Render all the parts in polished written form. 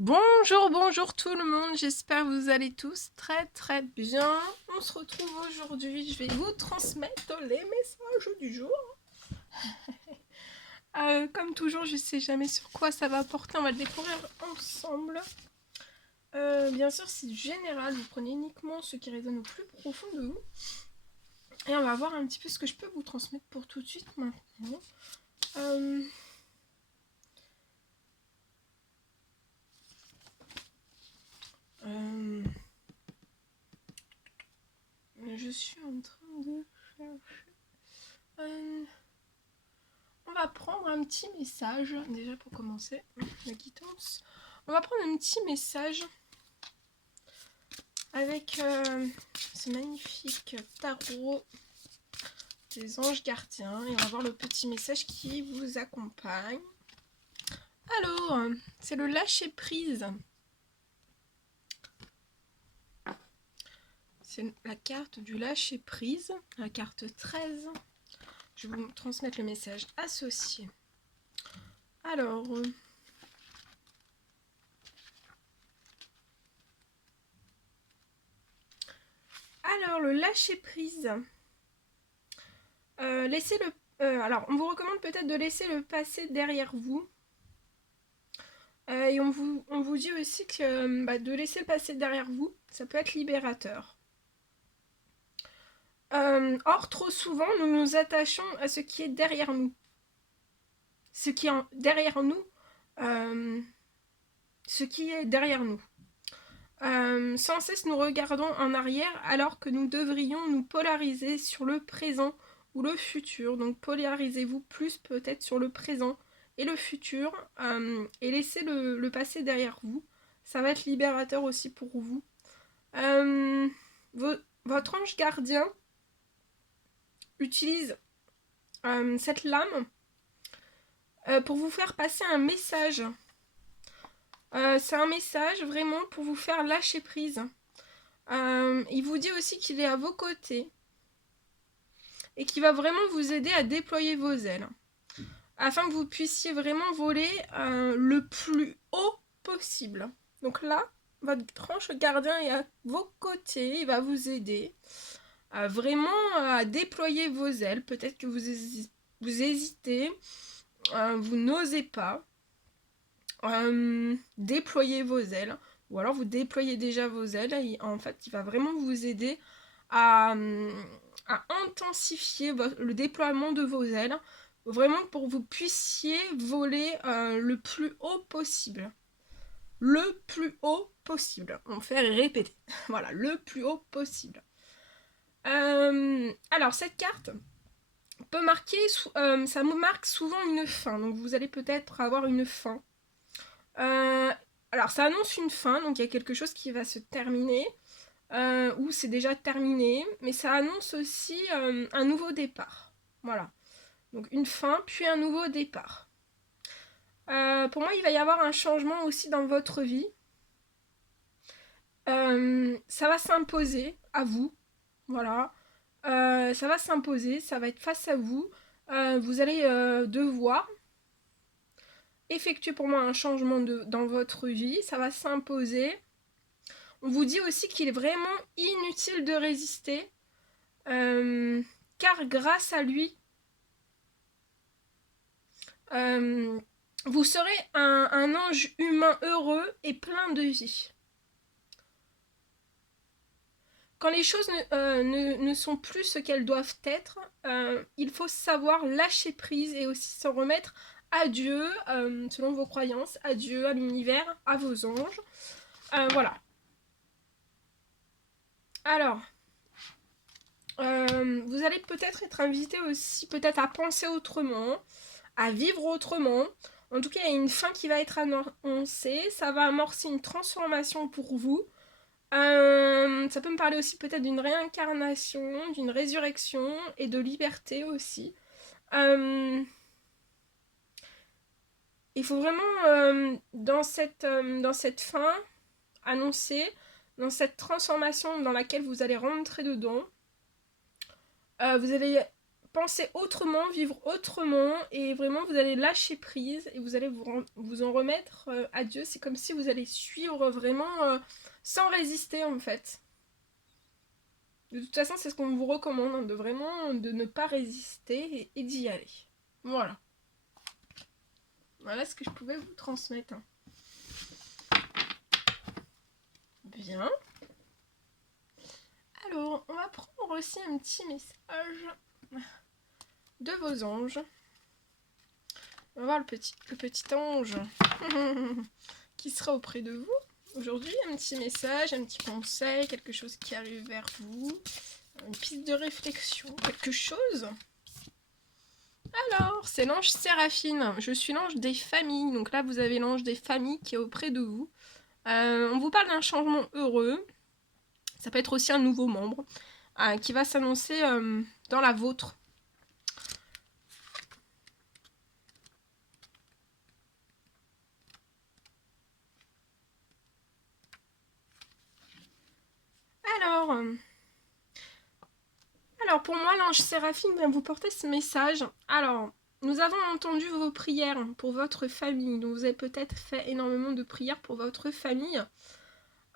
Bonjour, bonjour tout le monde, j'espère que vous allez tous très bien. On se retrouve aujourd'hui, je vais vous transmettre les messages du jour. Comme toujours, je ne sais jamais sur quoi ça va porter, on va le découvrir ensemble. Bien sûr, c'est général, vous prenez uniquement ce qui résonne au plus profond de vous. Et on va voir un petit peu ce que je peux vous transmettre pour tout de suite maintenant. Je suis en train de chercher. On va prendre un petit message, déjà pour commencer, la quittance. On va prendre un petit message avec ce magnifique tarot des anges gardiens. Et on va voir le petit message qui vous accompagne. Alors, c'est le lâcher prise. C'est la carte du lâcher prise, la carte 13. Je vais vous transmettre le message associé. Alors, le lâcher prise. Laissez le. Alors, on vous recommande peut-être de laisser le passé derrière vous. Et on vous dit aussi que de laisser le passé derrière vous, ça peut être libérateur. Or, trop souvent, nous nous attachons à ce qui est derrière nous. Ce qui est derrière nous. Ce qui est derrière nous. Sans cesse, nous regardons en arrière alors que nous devrions nous polariser sur le présent ou le futur. Donc, polarisez-vous plus peut-être sur le présent et le futur et laissez le passé derrière vous. Ça va être libérateur aussi pour vous. Votre ange gardien utilise cette lame pour vous faire passer un message. C'est un message vraiment pour vous faire lâcher prise. Il vous dit aussi qu'il est à vos côtés et qu'il va vraiment vous aider à déployer vos ailes afin que vous puissiez vraiment voler le plus haut possible. Donc là, votre ange gardien est à vos côtés, il va vous aider vraiment à déployer vos ailes. Peut-être que vous hésitez, vous n'osez pas déployer vos ailes, ou alors vous déployez déjà vos ailes, et en fait il va vraiment vous aider à intensifier le déploiement de vos ailes, vraiment pour que vous puissiez voler le plus haut possible. Le plus haut possible. On fait répéter. Voilà, le plus haut possible. Alors cette carte peut marquer, ça me marque souvent une fin, donc vous allez peut-être avoir une fin. Alors ça annonce une fin, donc il y a quelque chose qui va se terminer, ou c'est déjà terminé, mais ça annonce aussi un nouveau départ. Voilà, donc une fin, puis un nouveau départ. Pour moi, il va y avoir un changement aussi dans votre vie. Ça va s'imposer à vous, voilà. Ça va s'imposer, ça va être face à vous. Vous allez devoir effectuer pour moi un changement dans votre vie, ça va s'imposer. On vous dit aussi qu'il est vraiment inutile de résister, car grâce à lui, vous serez un ange humain heureux et plein de vie. Quand les choses ne sont plus ce qu'elles doivent être, il faut savoir lâcher prise et aussi s'en remettre à Dieu, selon vos croyances, à Dieu, à l'univers, à vos anges. Voilà. Alors, vous allez peut-être être invité aussi peut-être à penser autrement, à vivre autrement. En tout cas, il y a une fin qui va être annoncée. Ça va amorcer une transformation pour vous. Ça peut me parler aussi peut-être d'une réincarnation, d'une résurrection et de liberté aussi. Il faut vraiment, dans cette fin annoncée, dans cette transformation dans laquelle vous allez rentrer dedans, vous allez penser autrement, vivre autrement, et vraiment vous allez lâcher prise et vous allez vous en remettre à Dieu. C'est comme si vous allez suivre vraiment sans résister en fait. De toute façon, c'est ce qu'on vous recommande, hein, de vraiment de ne pas résister et d'y aller. Voilà. Voilà ce que je pouvais vous transmettre. Bien. Alors, on va prendre aussi un petit message de vos anges. On va voir le petit ange qui sera auprès de vous. Aujourd'hui, un petit message, un petit conseil, quelque chose qui arrive vers vous, une piste de réflexion, quelque chose. Alors, c'est l'ange Séraphine. Je suis l'ange des familles. Donc là, vous avez l'ange des familles qui est auprès de vous. On vous parle d'un changement heureux. Ça peut être aussi un nouveau membre qui va s'annoncer dans la vôtre. Alors pour moi, l'ange Séraphine vient vous porter ce message. Alors, nous avons entendu vos prières pour votre famille. Donc vous avez peut-être fait énormément de prières pour votre famille.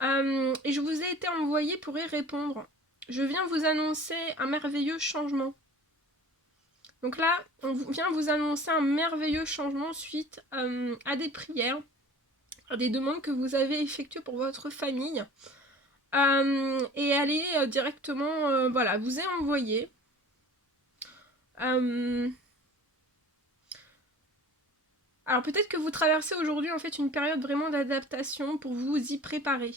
Et je vous ai été envoyée pour y répondre. Je viens vous annoncer un merveilleux changement. Donc là, on vient vous annoncer un merveilleux changement suite à des prières, à des demandes que vous avez effectuées pour votre famille. Et elle est directement, voilà, vous est envoyée. Alors peut-être que vous traversez aujourd'hui en fait une période vraiment d'adaptation pour vous y préparer.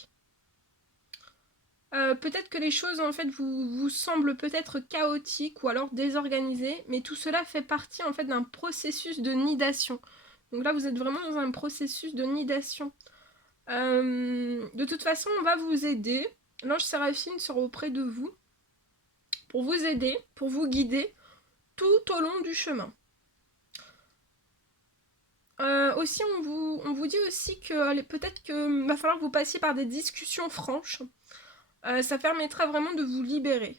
Peut-être que les choses en fait vous semblent peut-être chaotiques ou alors désorganisées, mais tout cela fait partie en fait d'un processus de nidation. Donc là vous êtes vraiment dans un processus de nidation. De toute façon on va vous aider. L'ange Séraphine sera auprès de vous pour vous aider, pour vous guider tout au long du chemin. Aussi on vous dit aussi que peut-être qu'il va falloir que vous passiez par des discussions franches. Ça permettra vraiment de vous libérer.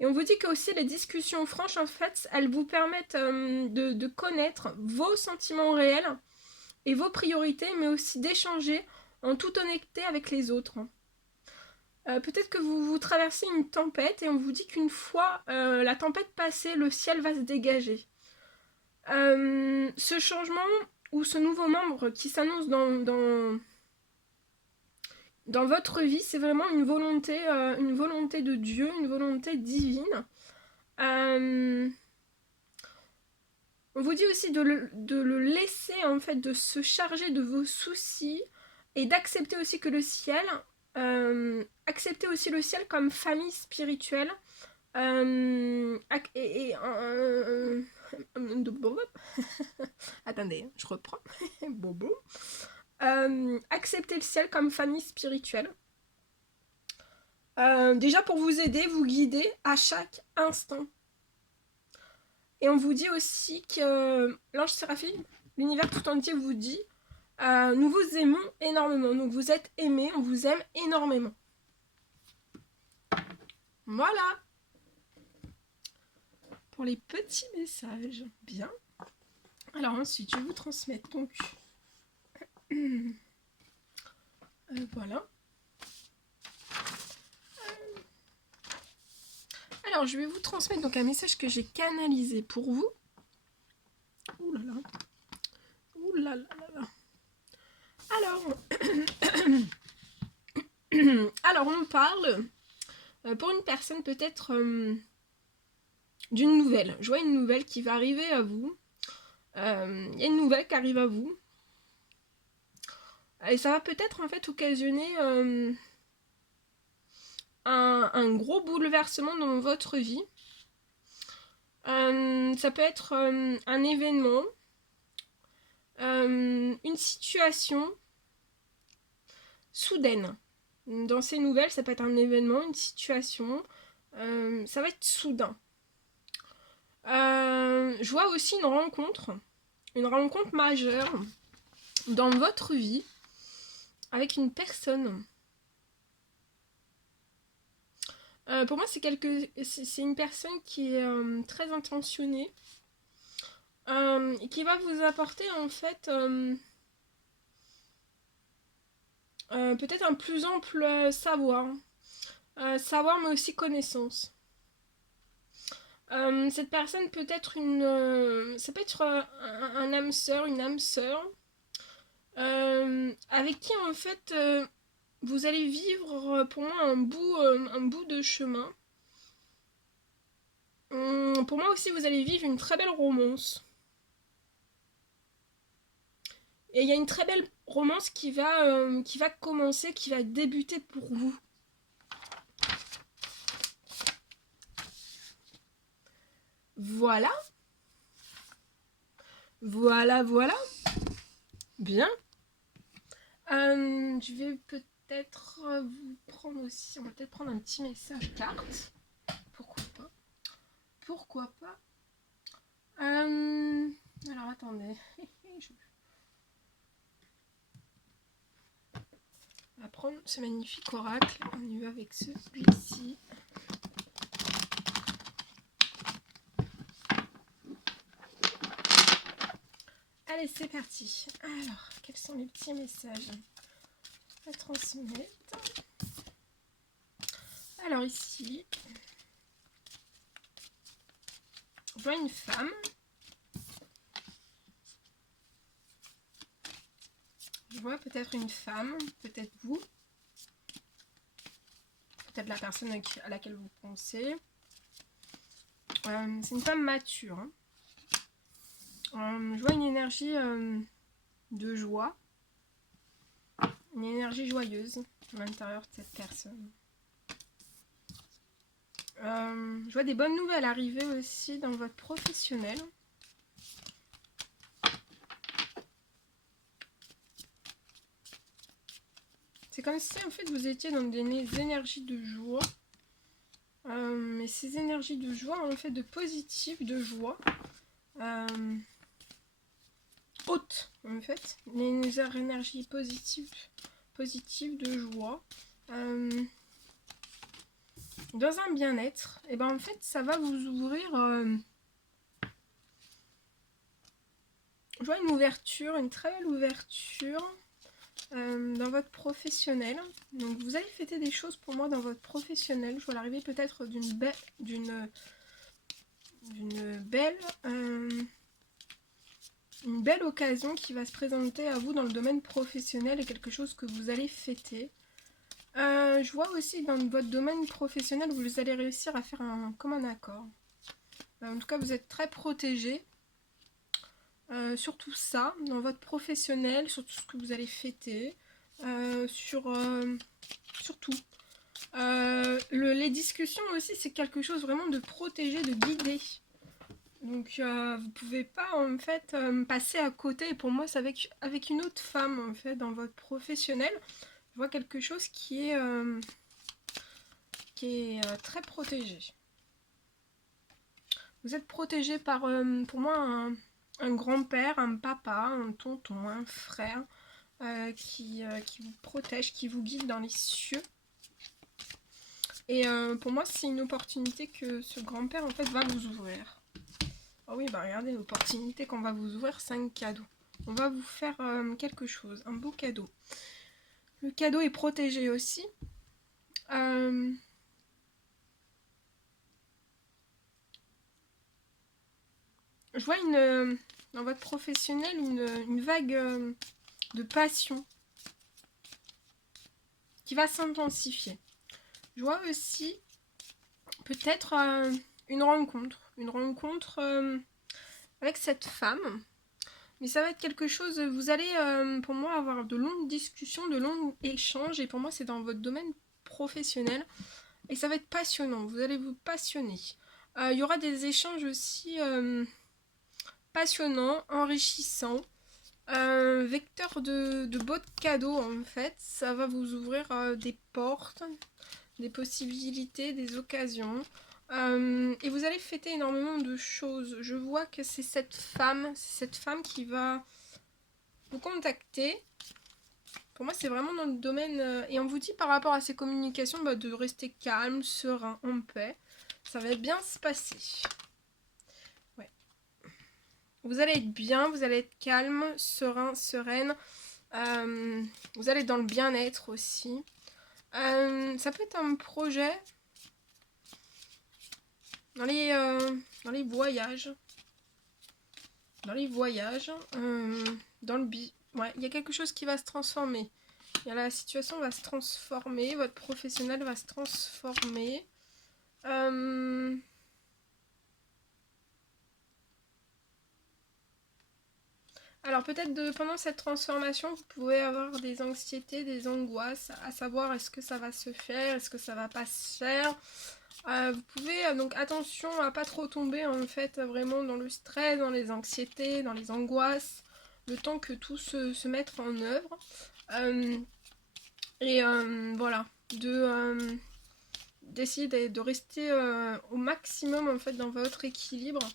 Et on vous dit que aussi les discussions franches, en fait, elles vous permettent de connaître vos sentiments réels et vos priorités, mais aussi d'échanger en toute honnêteté avec les autres. Peut-être que vous traversez une tempête et on vous dit qu'une fois la tempête passée, le ciel va se dégager. Ce changement ou ce nouveau membre qui s'annonce dans votre vie, c'est vraiment une volonté de Dieu, une volonté divine. On vous dit aussi de le laisser, en fait, de se charger de vos soucis et d'accepter aussi que le ciel, accepter aussi le ciel comme famille spirituelle. Attendez, je reprends. Bobo. Accepter le ciel comme famille spirituelle. Déjà pour vous aider, vous guider à chaque instant. Et on vous dit aussi que l'ange Séraphine, l'univers tout entier vous dit nous vous aimons énormément. Donc vous êtes aimés, on vous aime énormément. Voilà pour les petits messages. Bien. Alors ensuite, je vais vous transmettre donc voilà. Alors je vais vous transmettre donc un message que j'ai canalisé pour vous. Ouh là là. Ouh là là là là. Alors on parle pour une personne peut-être d'une nouvelle. Je vois une nouvelle qui va arriver à vous. Il y a une nouvelle qui arrive à vous. Et ça va peut-être en fait occasionner un gros bouleversement dans votre vie. Ça peut être un événement, une situation soudaine. Dans ces nouvelles, ça peut être un événement, une situation. Ça va être soudain. Je vois aussi une rencontre majeure dans votre vie avec une personne. Pour moi, c'est une personne qui est très intentionnée et qui va vous apporter en fait peut-être un plus ample savoir. Savoir mais aussi connaissance. Cette personne peut être ça peut être un âme sœur, une âme sœur, avec qui en fait vous allez vivre pour moi un bout de chemin. Pour moi aussi vous allez vivre une très belle romance. Et il y a une très belle romance qui va commencer, qui va débuter pour vous. Voilà. Voilà, voilà. Bien. Je vais peut-être vous prendre aussi. On va peut-être prendre un petit message carte. Pourquoi pas. Pourquoi pas. Alors attendez. On va prendre ce magnifique oracle. On y va avec celui-ci. Allez, c'est parti. Alors, quels sont les petits messages à transmettre? Alors ici, je vois une femme. Je vois peut-être une femme, peut-être vous. Peut-être la personne à laquelle vous pensez. C'est une femme mature. Je vois une énergie de joie. Une énergie joyeuse à l'intérieur de cette personne. Je vois des bonnes nouvelles arriver aussi dans votre professionnel. C'est comme si en fait vous étiez dans des énergies de joie. Mais ces énergies de joie, en fait de positif, de joie, haute en fait. Les énergies positives de joie. Dans un bien-être, et ben en fait ça va vous ouvrir. Je vois une ouverture, une très belle ouverture dans votre professionnel. Donc vous allez fêter des choses pour moi dans votre professionnel. Je vois l'arrivée peut-être d'une belle une belle occasion qui va se présenter à vous dans le domaine professionnel et quelque chose que vous allez fêter. Je vois aussi dans votre domaine professionnel, vous allez réussir à faire un commun accord. En tout cas, vous êtes très protégé. Sur tout ça, dans votre professionnel, sur tout ce que vous allez fêter, sur tout. Les discussions aussi, c'est quelque chose vraiment de protégé, de guidé. Donc vous pouvez pas en fait passer à côté. Et pour moi, c'est avec une autre femme en fait dans votre professionnel. Je vois quelque chose qui est très protégé. Vous êtes protégé par, pour moi, un grand-père, un papa, un tonton, un frère qui vous protège, qui vous guide dans les cieux. Et pour moi, c'est une opportunité que ce grand-père en fait va vous ouvrir. Oh oui, bah regardez, l'opportunité qu'on va vous ouvrir, c'est un cadeau. On va vous faire quelque chose, un beau cadeau. Le cadeau est protégé aussi. Je vois dans votre professionnel une vague de passion qui va s'intensifier. Je vois aussi peut-être une rencontre avec cette femme. Mais ça va être quelque chose, vous allez pour moi avoir de longues discussions, de longs échanges, et pour moi c'est dans votre domaine professionnel, et ça va être passionnant, vous allez vous passionner. Il y aura des échanges aussi passionnants, enrichissants, vecteur de beaux cadeaux en fait, ça va vous ouvrir des portes, des possibilités, des occasions. Et vous allez fêter énormément de choses. Je vois que c'est cette femme qui va vous contacter Pour moi, c'est vraiment dans le domaine... et on vous dit par rapport à ces communications bah, de rester calme, serein, en paix. Ça va bien se passer. Ouais. Vous allez être bien, vous allez être calme, serein, sereine. Vous allez être dans le bien-être aussi. Ça peut être un projet dans les voyages. Dans les voyages. Dans le ouais, il y a quelque chose qui va se transformer. La situation va se transformer. Votre professionnel va se transformer. Alors peut-être pendant cette transformation, vous pouvez avoir des anxiétés, des angoisses, à savoir est-ce que ça va se faire, est-ce que ça va pas se faire. Vous pouvez, donc attention à pas trop tomber en fait vraiment dans le stress, dans les anxiétés, dans les angoisses, le temps que tout se mette en œuvre. Voilà, d'essayer de rester au maximum en fait dans votre équilibre.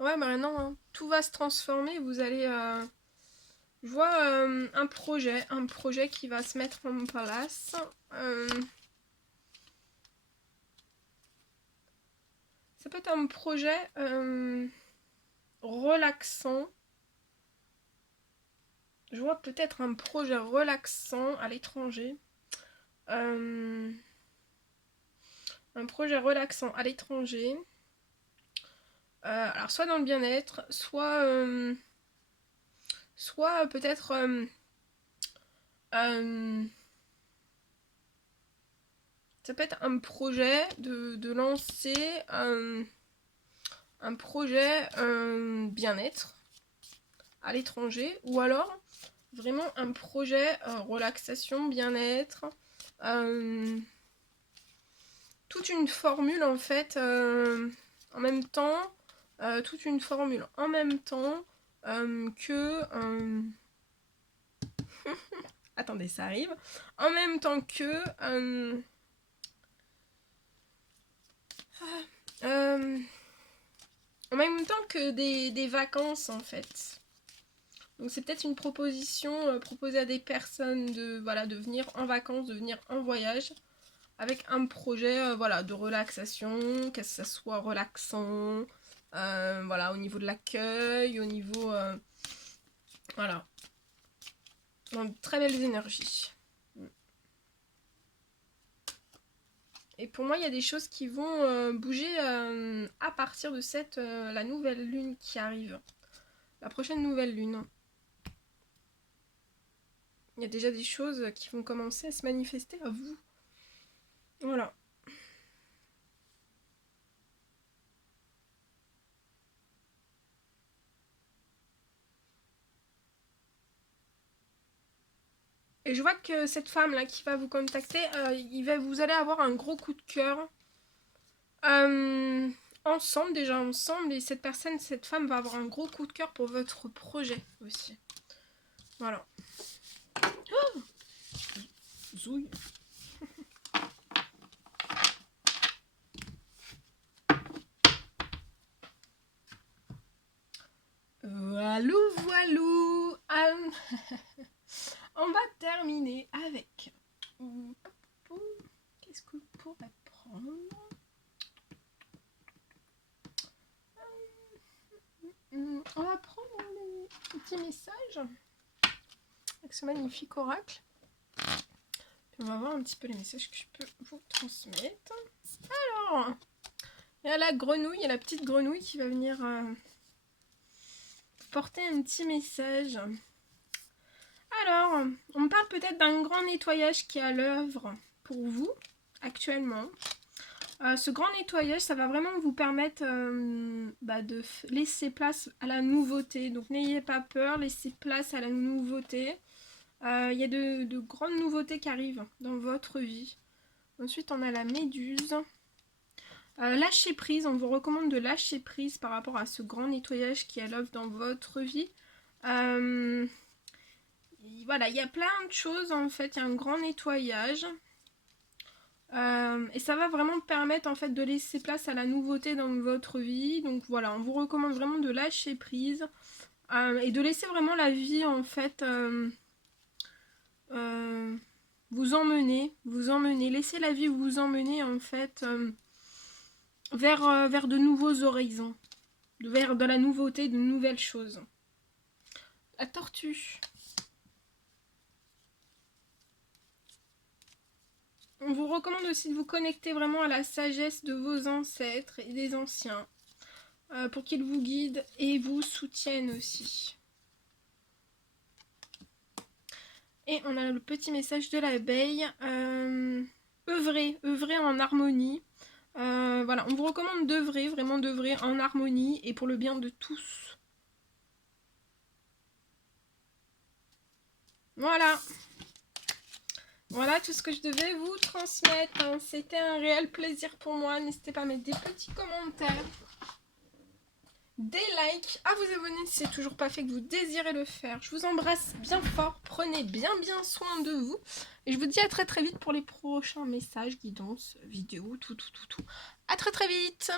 Ouais, maintenant, hein, tout va se transformer. Vous allez... je vois un projet qui va se mettre en place. Ça peut être un projet relaxant. Je vois peut-être un projet relaxant à l'étranger. Un projet relaxant à l'étranger. Alors, soit dans le bien-être, soit peut-être ça peut être un projet de lancer un projet bien-être à l'étranger, ou alors vraiment un projet relaxation, bien-être, toute une formule en fait en même temps, toute une formule en même temps que attendez, ça arrive, en même temps que en même temps que des vacances en fait. Donc c'est peut-être une proposition proposée à des personnes de, voilà, de venir en vacances, de venir en voyage avec un projet voilà, de relaxation, que ça soit relaxant, voilà, au niveau de l'accueil, au niveau... voilà. Donc, très belles énergies. Et pour moi, il y a des choses qui vont bouger à partir de la nouvelle lune qui arrive. La prochaine nouvelle lune. Il y a déjà des choses qui vont commencer à se manifester à vous. Voilà. Et je vois que cette femme-là qui va vous contacter, vous allez avoir un gros coup de cœur. Ensemble, déjà ensemble. Et cette femme va avoir un gros coup de cœur pour votre projet aussi. Voilà. Oh, zouille. Voilou, voilou. On va terminer avec... Qu'est-ce que je pourrais prendre? On va prendre les petits messages avec ce magnifique oracle. Puis on va voir un petit peu les messages que je peux vous transmettre. Alors, il y a la grenouille, il y a la petite grenouille qui va venir porter un petit message. Alors, on me parle peut-être d'un grand nettoyage qui est à l'œuvre pour vous actuellement. Ce grand nettoyage, ça va vraiment vous permettre de laisser place à la nouveauté. Donc n'ayez pas peur, laissez place à la nouveauté. Il y a de grandes nouveautés qui arrivent dans votre vie. Ensuite, on a la méduse. Lâcher prise, on vous recommande de lâcher prise par rapport à ce grand nettoyage qui est à l'œuvre dans votre vie. Voilà, il y a plein de choses en fait, il y a un grand nettoyage. Et ça va vraiment permettre en fait de laisser place à la nouveauté dans votre vie. Donc voilà, on vous recommande vraiment de lâcher prise. Et de laisser vraiment la vie en fait vous emmener, laissez la vie vous emmener en fait vers de nouveaux horizons, vers de la nouveauté, de nouvelles choses. La tortue. On vous recommande aussi de vous connecter vraiment à la sagesse de vos ancêtres et des anciens pour qu'ils vous guident et vous soutiennent aussi. Et on a le petit message de l'abeille. Œuvrer en harmonie. Voilà, on vous recommande d'œuvrer, vraiment d'œuvrer en harmonie et pour le bien de tous. Voilà. Voilà tout ce que je devais vous transmettre. C'était un réel plaisir pour moi. N'hésitez pas à mettre des petits commentaires, des likes, à vous abonner si c'est toujours pas fait, que vous désirez le faire. Je vous embrasse bien fort. Prenez bien soin de vous. Et je vous dis à très vite pour les prochains messages, guidances, vidéos, tout. À très vite.